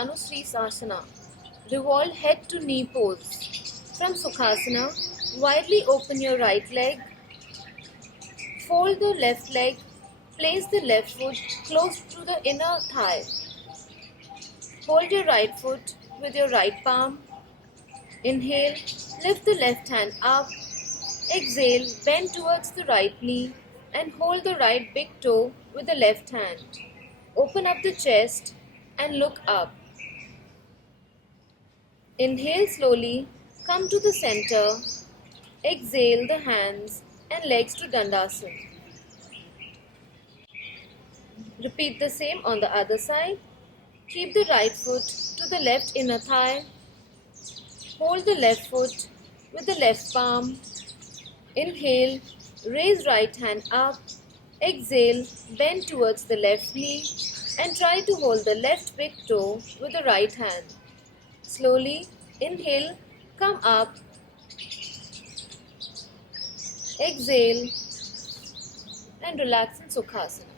Janu Sirsasana, Revolved Head to Knee pose. From Sukhasana, widely open your right leg, fold the left leg, place the left foot close to the inner thigh. Hold your right foot with your right palm. Inhale, lift the left hand up. Exhale, bend towards the right knee and hold the right big toe with the left hand. Open up the chest and look up. Inhale slowly, come to the center. Exhale the hands and legs to Dandasana. Repeat the same on the other side. Keep the right foot to the left inner thigh. Hold the left foot with the left palm. Inhale, raise right hand up. Exhale, bend towards the left knee and try to hold the left big toe with the right hand. Slowly, inhale, come up. Exhale and relax in Sukhasana.